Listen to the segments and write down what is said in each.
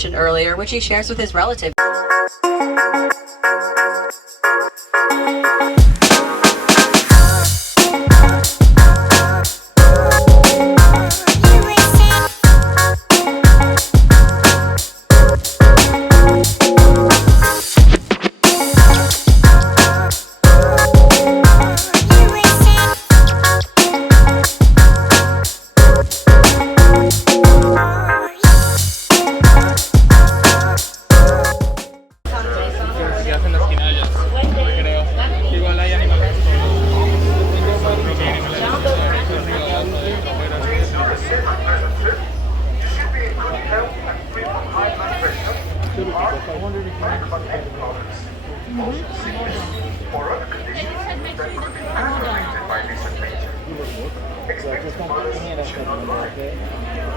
mentioned earlier, which he shares with his relative.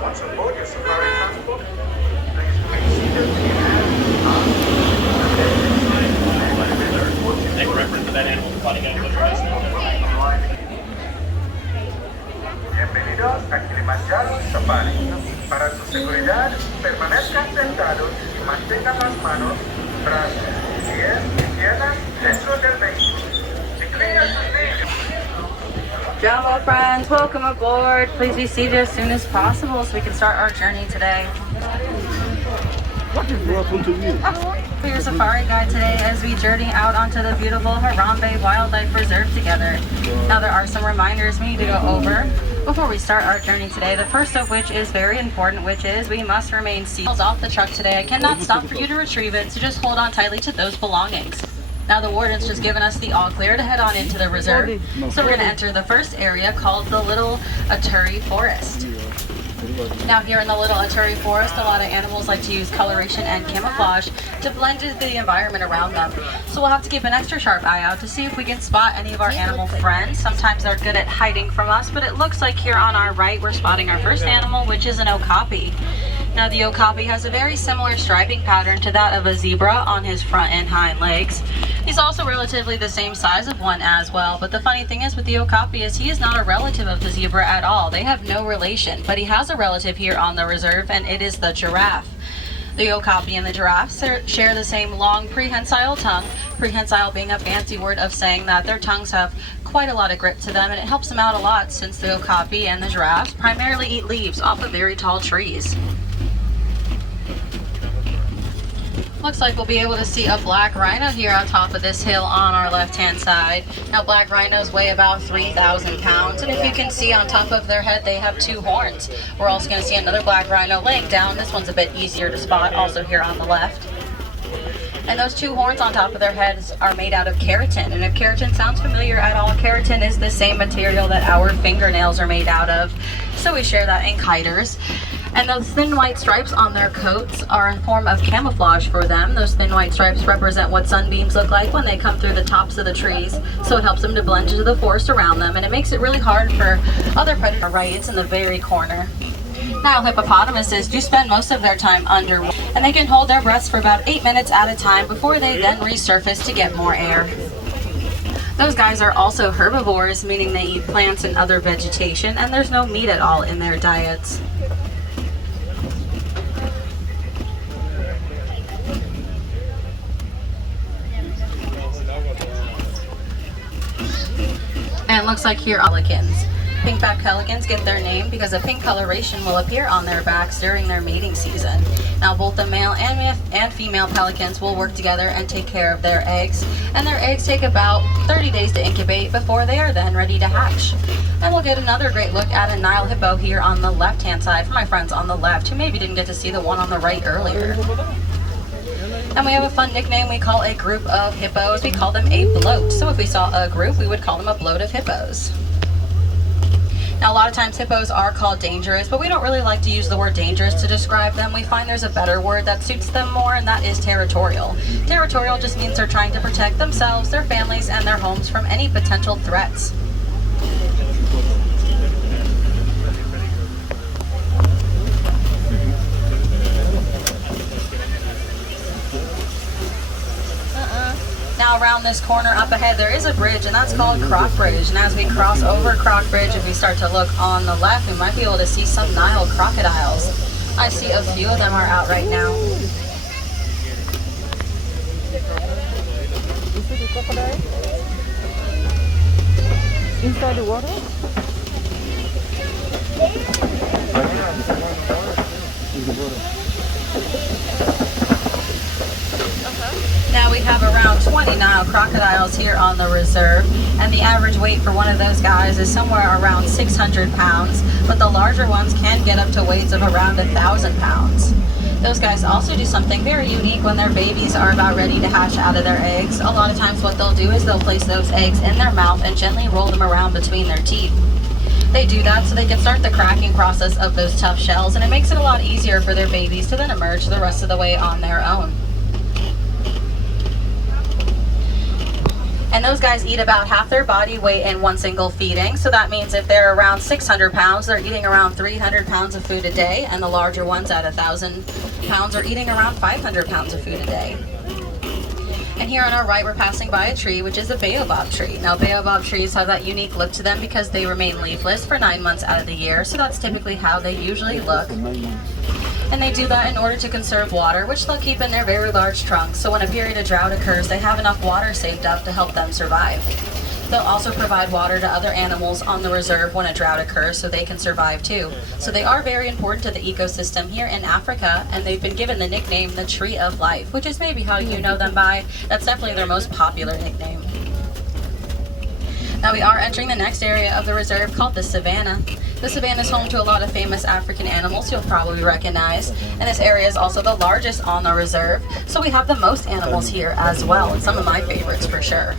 Once aboard your safari transport, please remain seated. Make reference to that animal fighting out. Bienvenidos a Kilimanjaro Safari. Para su seguridad, permanezcan sentados y mantengan las manos, brazos, pies y piernas dentro del vehículo. Inclina sus niños. Jumbo friends, welcome aboard. Please be seated as soon as possible so we can start our journey today. For your safari guide today as we journey out onto the beautiful Harambe Wildlife Reserve together. Now there are some reminders we need to go over before we start our journey today. The first of which is very important, which is we must remain seated off the truck today. I cannot stop for you to retrieve it, so just hold on tightly to those belongings. Now the warden's just given us the all clear to head on into the reserve. So we're going to enter the first area called the Little Aturi Forest. Now here in the Little Aturi Forest, a lot of animals like to use coloration and camouflage to blend into the environment around them. So we'll have to keep an extra sharp eye out to see if we can spot any of our animal friends. Sometimes they're good at hiding from us, but it looks like here on our right we're spotting our first animal, which is an okapi. Now the okapi has a very similar striping pattern to that of a zebra on his front and hind legs. He's also relatively the same size of one as well, but the funny thing is with the okapi is he is not a relative of the zebra at all. They have no relation, but he has a relative here on the reserve, and it is the giraffe. The okapi and the giraffe share the same long prehensile tongue, prehensile being a fancy word of saying that their tongues have quite a lot of grit to them, and it helps them out a lot since the okapi and the giraffes primarily eat leaves off of very tall trees. Looks like we'll be able to see a black rhino here on top of this hill on our left-hand side. Now black rhinos weigh about 3,000 pounds, and if you can see on top of their head, they have two horns. We're also going to see another black rhino laying down. This one's a bit easier to spot, also here on the left. And those two horns on top of their heads are made out of keratin. And if keratin sounds familiar at all, keratin is the same material that our fingernails are made out of. So we share that in kiters. And those thin white stripes on their coats are a form of camouflage for them. Those thin white stripes represent what sunbeams look like when they come through the tops of the trees. So it helps them to blend into the forest around them, and it makes it really hard for other predators. Right, it's in the very corner. Now hippopotamuses do spend most of their time underwater, and they can hold their breaths for about 8 minutes at a time before they then resurface to get more air. Those guys are also herbivores, meaning they eat plants and other vegetation, and there's no meat at all in their diets. And it looks like here are pelicans. Pink-backed pelicans get their name because a pink coloration will appear on their backs during their mating season. Now both the male and female pelicans will work together and take care of their eggs, and their eggs take about 30 days to incubate before they are then ready to hatch. And we'll get another great look at a Nile hippo here on the left-hand side for my friends on the left who maybe didn't get to see the one on the right earlier. And we have a fun nickname we call a group of hippos. We call them a bloat. So if we saw a group, we would call them a bloat of hippos. Now a lot of times hippos are called dangerous, but we don't really like to use the word dangerous to describe them. We find there's a better word that suits them more, and that is territorial. Territorial just means they're trying to protect themselves, their families, and their homes from any potential threats. Now around this corner up ahead there is a bridge, and that's called Croc Bridge. And as we cross over Croc Bridge, if we start to look on the left, we might be able to see some Nile crocodiles. I see a few of them are out right now. crocodile? Inside the water? Now we have around 20 Nile crocodiles here on the reserve, and the average weight for one of those guys is somewhere around 600 pounds, but the larger ones can get up to weights of around 1,000 pounds. Those guys also do something very unique when their babies are about ready to hatch out of their eggs. A lot of times what they'll do is they'll place those eggs in their mouth and gently roll them around between their teeth. They do that so they can start the cracking process of those tough shells, and it makes it a lot easier for their babies to then emerge the rest of the way on their own. And those guys eat about half their body weight in one single feeding. So that means if they're around 600 pounds, they're eating around 300 pounds of food a day. And the larger ones at 1,000 pounds are eating around 500 pounds of food a day. And here on our right, we're passing by a tree, which is a baobab tree. Now, baobab trees have that unique look to them because they remain leafless for 9 months out of the year. So that's typically how they usually look. And they do that in order to conserve water, which they'll keep in their very large trunks. So when a period of drought occurs, they have enough water saved up to help them survive. They'll also provide water to other animals on the reserve when a drought occurs so they can survive too. So they are very important to the ecosystem here in Africa, and they've been given the nickname the Tree of Life, which is maybe how you know them by. That's definitely their most popular nickname. Now we are entering the next area of the reserve called the Savannah. The Savannah is home to a lot of famous African animals you'll probably recognize, and this area is also the largest on the reserve, so we have the most animals here as well, and some of my favorites for sure.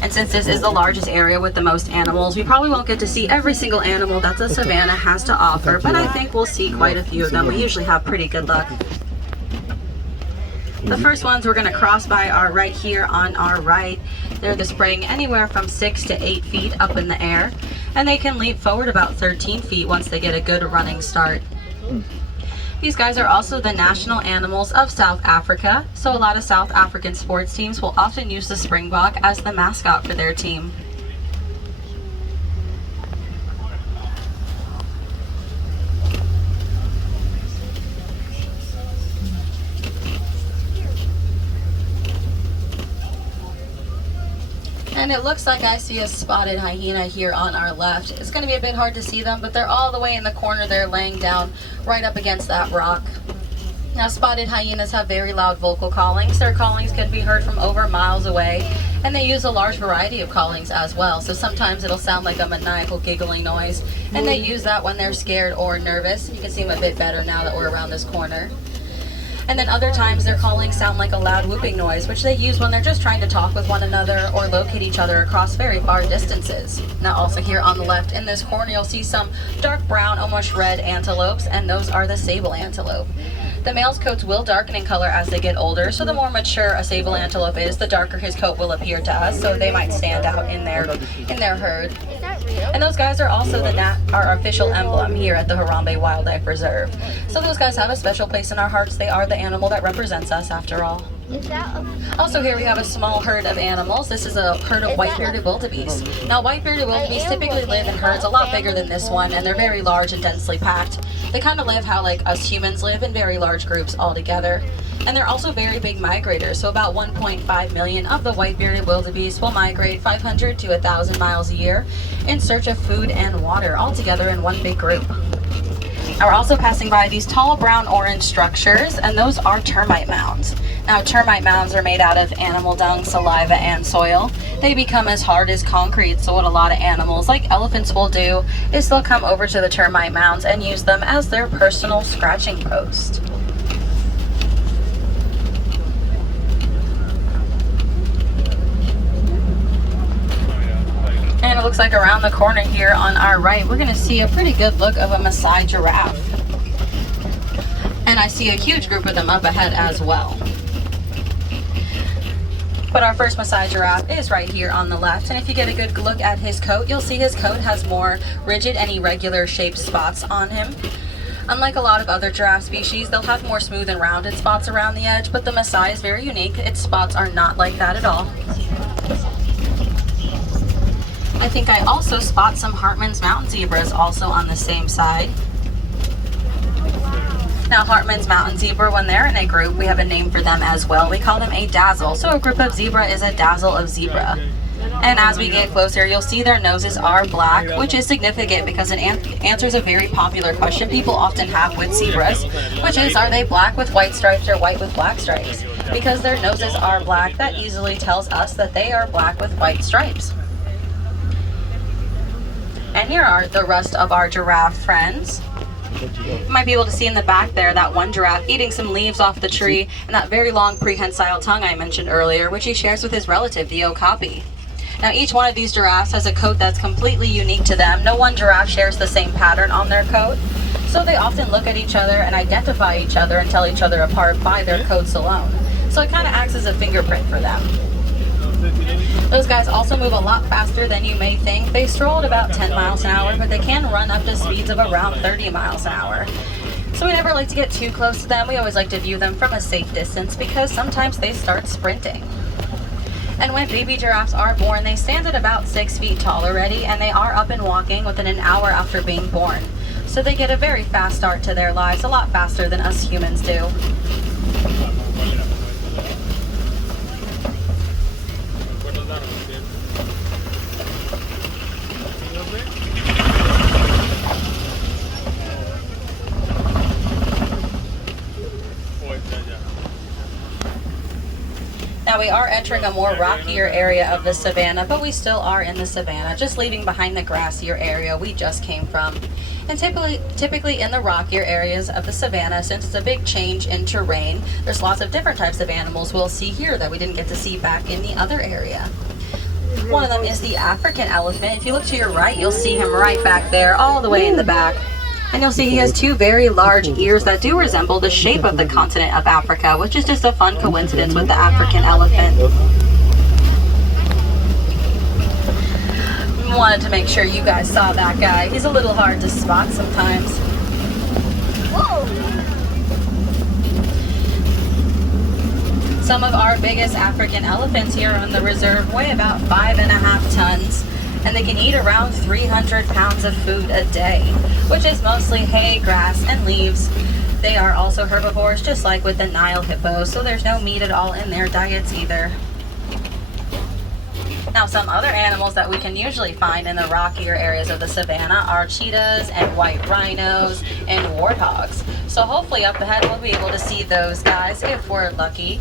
And since this is the largest area with the most animals, we probably won't get to see every single animal that the Savannah has to offer, but I think we'll see quite a few of them. We usually have pretty good luck. The first ones we're going to cross by are right here on our right. They're displaying anywhere from 6 to 8 feet up in the air, and they can leap forward about 13 feet once they get a good running start. These guys are also the national animals of South Africa, so a lot of South African sports teams will often use the springbok as the mascot for their team. And it looks like I see a spotted hyena here on our left. It's going to be a bit hard to see them, but they're all the way in the corner there laying down right up against that rock. Now, spotted hyenas have very loud vocal callings. Their callings can be heard from over miles away, and they use a large variety of callings as well. So sometimes it'll sound like a maniacal giggling noise, and they use that when they're scared or nervous. You can see them a bit better now that we're around this corner. And then other times their callings sound like a loud whooping noise, which they use when they're just trying to talk with one another or locate each other across very far distances. Now also here on the left in this corner you'll see some dark brown, almost red antelopes, and those are the sable antelope. The male's coats will darken in color as they get older, so the more mature a sable antelope is, the darker his coat will appear to us, so they might stand out in their herd. And those guys are also our official emblem here at the Harambe Wildlife Reserve. So those guys have a special place in our hearts. They are the animal that represents us after all. Also here we have a small herd of animals. This is a herd of white-bearded wildebeest. Now white-bearded wildebeest typically live in herds a lot bigger than this one, and they're very large and densely packed. They kind of live how like us humans live, in very large groups all together. And they're also very big migrators, so about 1.5 million of the white-bearded wildebeest will migrate 500 to 1,000 miles a year in search of food and water, all together in one big group. Now we're also passing by these tall brown-orange structures, and those are termite mounds. Now termite mounds are made out of animal dung, saliva, and soil. They become as hard as concrete, so what a lot of animals, like elephants, will do is they'll come over to the termite mounds and use them as their personal scratching post. And it looks like around the corner here on our right, we're going to see a pretty good look of a Maasai giraffe. And I see a huge group of them up ahead as well. But our first Maasai giraffe is right here on the left, and if you get a good look at his coat, you'll see his coat has more rigid and irregular shaped spots on him. Unlike a lot of other giraffe species, they'll have more smooth and rounded spots around the edge, but the Maasai is very unique. Its spots are not like that at all. I think I also spot some Hartmann's mountain zebras also on the same side. Now Hartman's mountain zebra, when they're in a group, we have a name for them as well. We call them a dazzle. So a group of zebra is a dazzle of zebra. And as we get closer, you'll see their noses are black, which is significant because it answers a very popular question people often have with zebras, which is, are they black with white stripes or white with black stripes? Because their noses are black, that easily tells us that they are black with white stripes. And here are the rest of our giraffe friends. You might be able to see in the back there that one giraffe eating some leaves off the tree and that very long prehensile tongue I mentioned earlier, which he shares with his relative, the okapi. Now each one of these giraffes has a coat that's completely unique to them. No one giraffe shares the same pattern on their coat. So they often look at each other and identify each other and tell each other apart by their coats alone. So it kind of acts as a fingerprint for them. Those guys also move a lot faster than you may think. They stroll at about 10 miles an hour, but they can run up to speeds of around 30 miles an hour. So we never like to get too close to them. We always like to view them from a safe distance because sometimes they start sprinting. And when baby giraffes are born, they stand at about 6 feet tall already, and they are up and walking within an hour after being born. So they get a very fast start to their lives, a lot faster than us humans do. Now we are entering a more rockier area of the savannah, but we still are in the savannah, just leaving behind the grassier area we just came from. And typically in the rockier areas of the savannah, since it's a big change in terrain, there's lots of different types of animals we'll see here that we didn't get to see back in the other area. One of them is the African elephant. If you look to your right, you'll see him right back there, all the way in the back. And you'll see he has two very large ears that do resemble the shape of the continent of Africa, which is just a fun coincidence with the African elephant. Wanted to make sure you guys saw that guy. He's a little hard to spot sometimes. Whoa! Some of our biggest African elephants here on the reserve weigh about 5.5 tons. And they can eat around 300 pounds of food a day, which is mostly hay, grass, and leaves. They are also herbivores, just like with the Nile hippos, so there's no meat at all in their diets either. Now, some other animals that we can usually find in the rockier areas of the savannah are cheetahs and white rhinos and warthogs. So hopefully up ahead we'll be able to see those guys if we're lucky.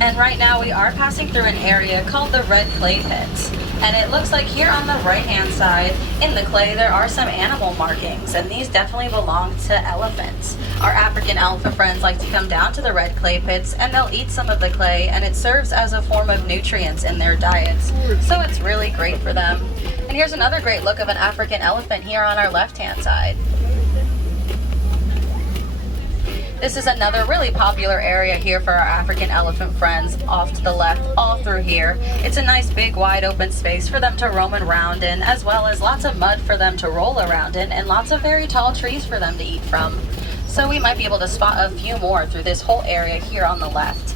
And right now we are passing through an area called the red clay pits. And it looks like here on the right hand side in the clay there are some animal markings, and these definitely belong to elephants. Our African elephant friends like to come down to the red clay pits and they'll eat some of the clay, and it serves as a form of nutrients in their diets. So it's really great for them. And here's another great look of an African elephant here on our left hand side. This is another really popular area here for our African elephant friends off to the left, all through here. It's a nice big wide open space for them to roam around in, as well as lots of mud for them to roll around in, and lots of very tall trees for them to eat from. So we might be able to spot a few more through this whole area here on the left.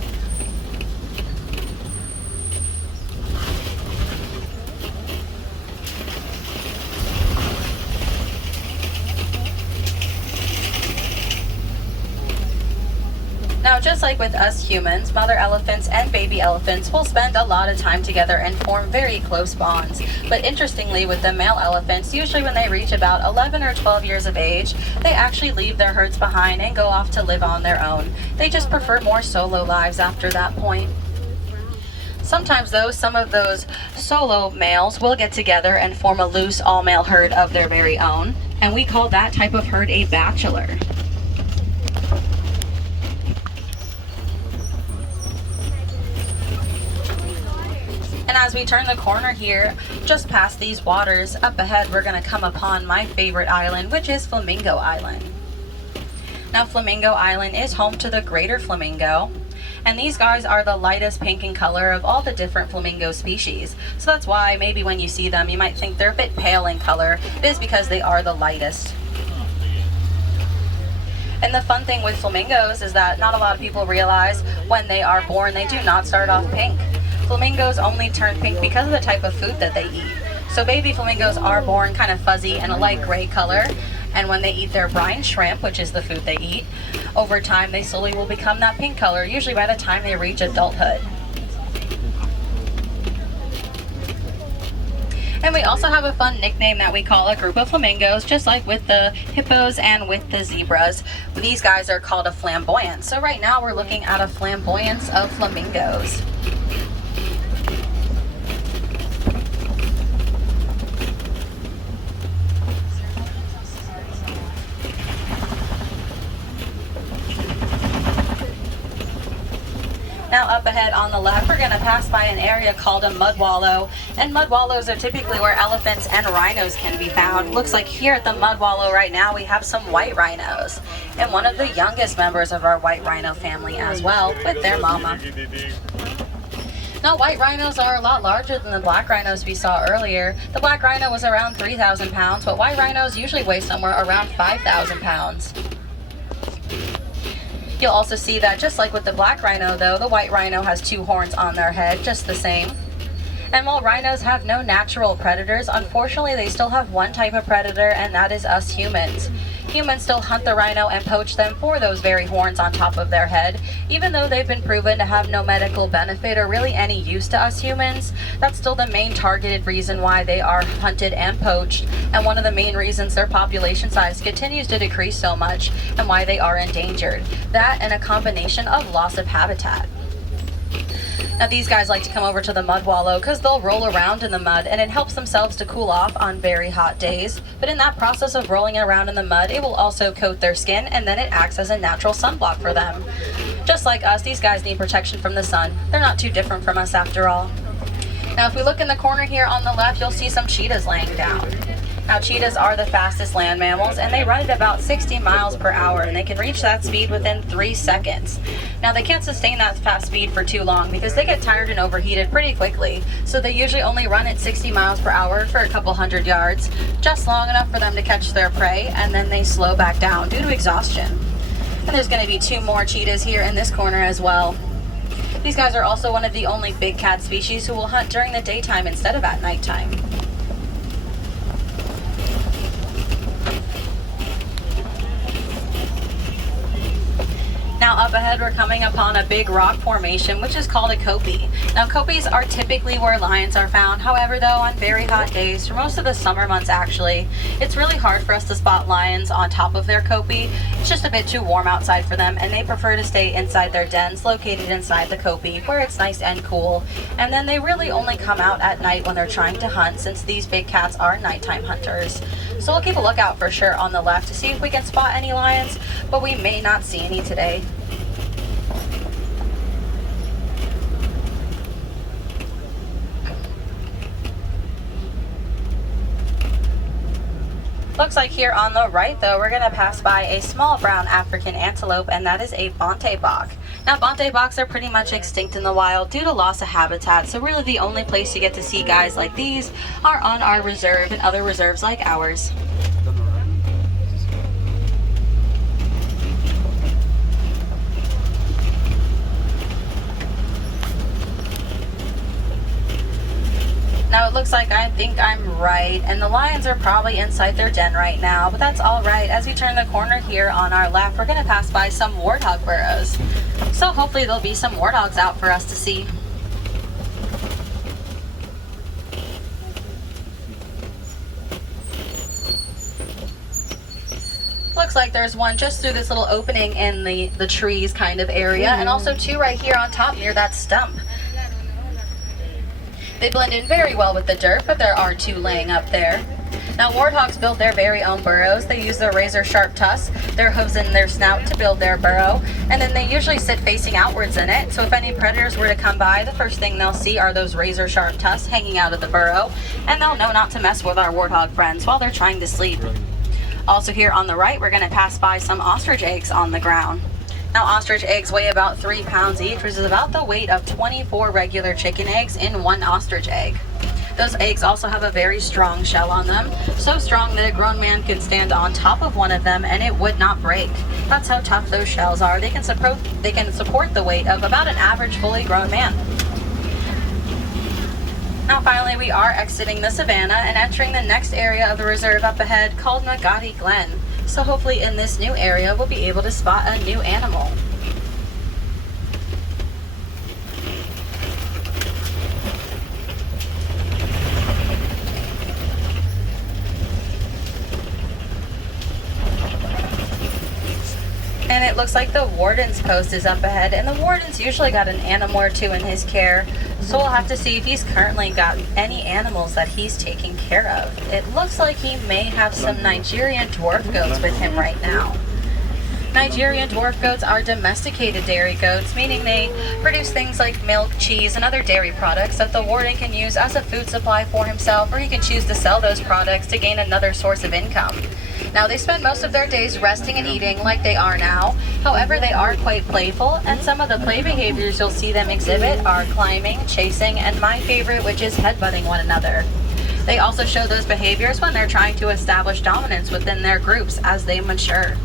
Now, just like with us humans, mother elephants and baby elephants will spend a lot of time together and form very close bonds. But interestingly, with the male elephants, usually when they reach about 11 or 12 years of age, they actually leave their herds behind and go off to live on their own. They just prefer more solo lives after that point. Sometimes though, some of those solo males will get together and form a loose all-male herd of their very own, and we call that type of herd a bachelor. And as we turn the corner here, just past these waters, up ahead we're going to come upon my favorite island, which is Flamingo Island. Now, Flamingo Island is home to the greater flamingo, and these guys are the lightest pink in color of all the different flamingo species. So that's why maybe when you see them you might think they're a bit pale in color. It is because they are the lightest. And the fun thing with flamingos is that not a lot of people realize when they are born, they do not start off pink. Flamingos only turn pink because of the type of food that they eat. So baby flamingos are born kind of fuzzy and a light gray color. And when they eat their brine shrimp, which is the food they eat, over time they slowly will become that pink color, usually by the time they reach adulthood. And we also have a fun nickname that we call a group of flamingos, just like with the hippos and with the zebras. These guys are called a flamboyance. So right now we're looking at a flamboyance of flamingos. Now up ahead on the left, we're going to pass by an area called a mud wallow. And mud wallows are typically where elephants and rhinos can be found. Looks like here at the mud wallow right now we have some white rhinos. And one of the youngest members of our white rhino family as well, with their mama. Now white rhinos are a lot larger than the black rhinos we saw earlier. The black rhino was around 3,000 pounds, but white rhinos usually weigh somewhere around 5,000 pounds. You'll also see that just like with the black rhino though, the white rhino has 2 horns on their head, just the same. And while rhinos have no natural predators, unfortunately they still have one type of predator, and that is us humans. Humans still hunt the rhino and poach them for those very horns on top of their head. Even though they've been proven to have no medical benefit or really any use to us humans, that's still the main targeted reason why they are hunted and poached, and one of the main reasons their population size continues to decrease so much and why they are endangered. That and a combination of loss of habitat. Now these guys like to come over to the mud wallow because they'll roll around in the mud and it helps themselves to cool off on very hot days. But in that process of rolling around in the mud, it will also coat their skin, and then it acts as a natural sunblock for them. Just like us, these guys need protection from the sun. They're not too different from us after all. Now if we look in the corner here on the left, you'll see some cheetahs laying down. Now cheetahs are the fastest land mammals, and they run at about 60 miles per hour, and they can reach that speed within 3 seconds. Now they can't sustain that fast speed for too long because they get tired and overheated pretty quickly, so they usually only run at 60 miles per hour for a couple hundred yards, just long enough for them to catch their prey, and then they slow back down due to exhaustion. And there's going to be 2 more cheetahs here in this corner as well. These guys are also one of the only big cat species who will hunt during the daytime instead of at nighttime. Now up ahead we're coming upon a big rock formation which is called a kopie. Now kopies are typically where lions are found. However though, on very hot days, for most of the summer months actually, it's really hard for us to spot lions on top of their kopie. It's just a bit too warm outside for them, and they prefer to stay inside their dens located inside the kopie where it's nice and cool. And then they really only come out at night when they're trying to hunt, since these big cats are nighttime hunters. So we'll keep a lookout for sure on the left to see if we can spot any lions, but we may not see any today. Looks like here on the right though, we're going to pass by a small brown African antelope, and that is a Bonte bok. Now Bonte boks are pretty much extinct in the wild due to loss of habitat, so really the only place you get to see guys like these are on our reserve and other reserves like ours. Now it looks like I think I'm right, and the lions are probably inside their den right now, but that's all right. As we turn the corner here on our left, we're going to pass by some warthog burrows. So hopefully there'll be some warthogs out for us to see. Looks like there's one just through this little opening in the trees kind of area, and also 2 right here on top near that stump. They blend in very well with the dirt, but there are 2 laying up there. Now warthogs build their very own burrows. They use their razor sharp tusks, their hooves, and their snout to build their burrow, and then they usually sit facing outwards in it. So if any predators were to come by, the first thing they'll see are those razor sharp tusks hanging out of the burrow, and they'll know not to mess with our warthog friends while they're trying to sleep. Also here on the right, we're going to pass by some ostrich eggs on the ground. Now ostrich eggs weigh about 3 pounds each, which is about the weight of 24 regular chicken eggs in 1 ostrich egg. Those eggs also have a very strong shell on them, so strong that a grown man could stand on top of one of them and it would not break. That's how tough those shells are. They can support the weight of about an average fully grown man. Now finally, we are exiting the savannah and entering the next area of the reserve up ahead called Magatti Glen. So hopefully in this new area we'll be able to spot a new animal. And it looks like the warden's post is up ahead, and the warden's usually got an animal or two in his care, so we'll have to see if he's currently got any animals that he's taking care of. It looks like he may have some Nigerian dwarf goats with him right now. Nigerian dwarf goats are domesticated dairy goats, meaning they produce things like milk, cheese, and other dairy products that the warden can use as a food supply for himself, or he can choose to sell those products to gain another source of income. Now, they spend most of their days resting and eating like they are now. However, they are quite playful, and some of the play behaviors you'll see them exhibit are climbing, chasing, and my favorite, which is headbutting one another. They also show those behaviors when they're trying to establish dominance within their groups as they mature.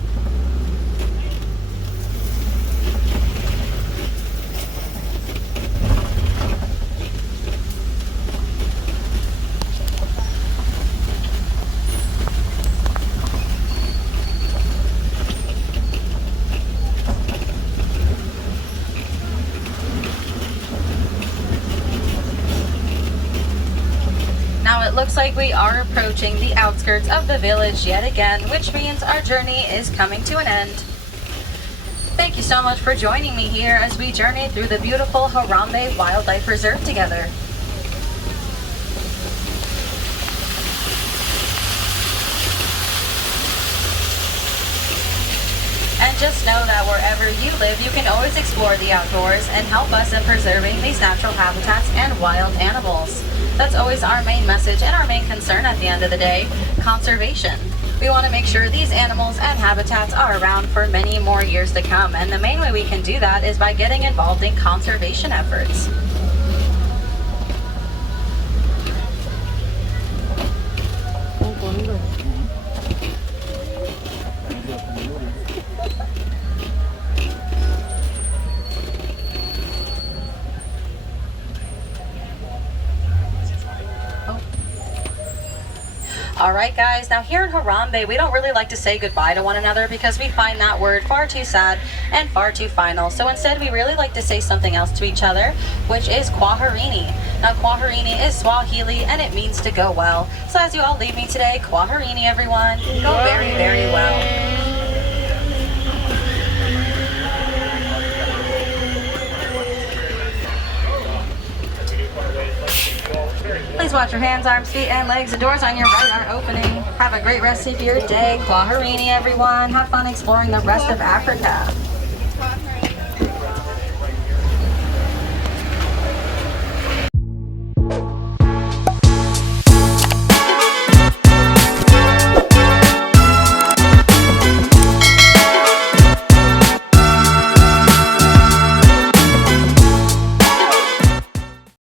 Now it looks like we are approaching the outskirts of the village yet again, which means our journey is coming to an end. Thank you so much for joining me here as we journey through the beautiful Harambe Wildlife Reserve together. And just know that wherever you live, you can always explore the outdoors and help us in preserving these natural habitats and wild animals. That's always our main message and our main concern at the end of the day, conservation. We want to make sure these animals and habitats are around for many more years to come, and the main way we can do that is by getting involved in conservation efforts. Alright guys, now here in Harambe, we don't really like to say goodbye to one another because we find that word far too sad and far too final. So instead we really like to say something else to each other, which is Kwaherini. Now Kwaherini is Swahili and it means to go well. So as you all leave me today, Kwaherini everyone, go very, very well. Please watch your hands, arms, feet, and legs. The doors on your right are opening. Have a great rest of your day. Kwaherini, everyone. Have fun exploring the rest of Africa.